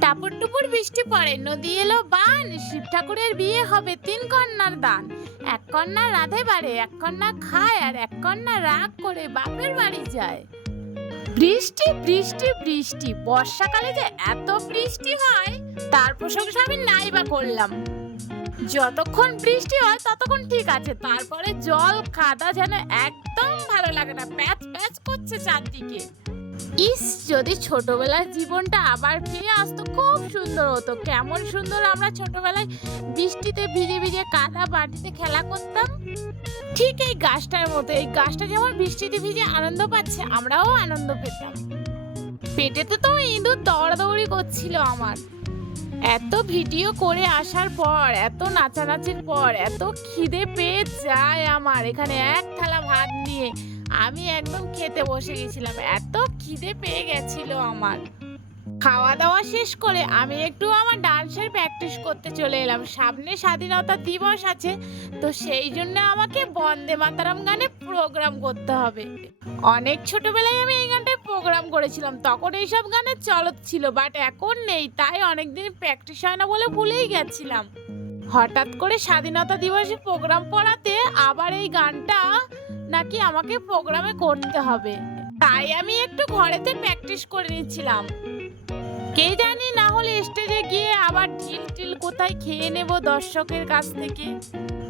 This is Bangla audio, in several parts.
টাপুর টুপুর বৃষ্টি পড়ে, নদী এলো বান, শিব ঠাকুরের বিয়ে হবে তিন কন্যার দান। এক কন্যা রাধে বাড়ে, এক কন্যা খায় আর এক কন্যা রাগ করে বাপের বাড়ি যায়। বৃষ্টি বৃষ্টি বৃষ্টি, বর্ষাকালে যে এত বৃষ্টি হয়, তার প্রশংসা আমি নাই বা করলাম। যতক্ষণ বৃষ্টি হয়, ততক্ষণ ঠিক আছে, তারপরে জল কাদা যেন একদম ভালো লাগে না, প্যাচ প্যাচ করছে চারদিকে। ইস, যদি ছোটবেলার জীবনটা আবার ফিরে আসতো, খুব সুন্দর হতো। কেমন সুন্দর আমরা ছোটবেলায় বৃষ্টিতে ভিজে ভিজে কাদা বাটিতে খেলা করতাম। ঠিক এই গাছটার মতো, এই গাছটা যেমন বৃষ্টিতে ভিজে আনন্দ পাচ্ছে, আমরাও আনন্দ পেতাম। পেটে তো তো ইঁদুর দৌড়াদৌড়ি করছিল আমার। এত ভিডিও করে আসার পর, এত নাচানাচির পর, এত খিদে পেয়ে যায় আমার এখানে এক থালা ভাত নিয়ে। আমি একদম খেতে বসে গেছিলাম, এত খিদে পেয়ে গেছিল আমার। খাওয়া দাওয়া শেষ করে আমি একটু আমার ডান্সের প্র্যাকটিস করতে চলে এলাম। সামনে স্বাধীনতা দিবস আছে, তো সেই জন্য আমাকে বন্দে মাতারাম গানে প্রোগ্রাম করতে হবে। অনেক ছোটবেলায় আমি এই গানটায় প্রোগ্রাম করেছিলাম। তখন এইসব গানের চলত ছিল বাট এখন নেই, তাই অনেকদিন প্র্যাকটিস হয় না বলে ভুলেই গেছিলাম। হঠাৎ করে স্বাধীনতা দিবসে প্রোগ্রাম পড়াতে আবার এই গানটা নাকি আমাকে প্রোগ্রামে করতে হবে। তাই আমি ঘরেতে প্র্যাকটিস করে নিচ্ছিলাম কে জানি না হলে স্টেজে গিয়ে আবার টিল টিল কোথায় খেয়ে নেব দর্শকের কাছ থেকে?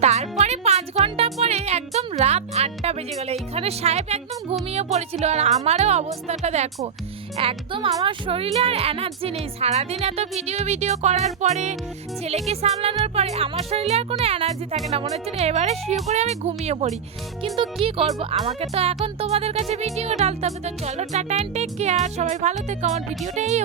তারপরে পাঁচ ঘণ্টা পরে একদম রাত আটটা বেজে গেল। এখানে সাহেব একদম ঘুমিয়ে পড়েছিল আর আমারও অবস্থাটা দেখো। একদম আমার শরীরে আর এনার্জি নেই। সারাদিন এত ভিডিও ভিডিও করার পরে, ছেলেকে সামলানোর পরে আমার শরীরে আর কোনো এনার্জি থাকে না। মনে হচ্ছে এবারে শুয়ে পড়ে আমি ঘুমিয়ে পড়ি। কিন্তু কি করব? আমাকে তো এখন তোমাদের কাছে ভিডিও ডালতে হবে। তো চলো টাটা অ্যান্ড টেক কেয়ার সবাই ভালো থেকো। আমার ভিডিওটা এই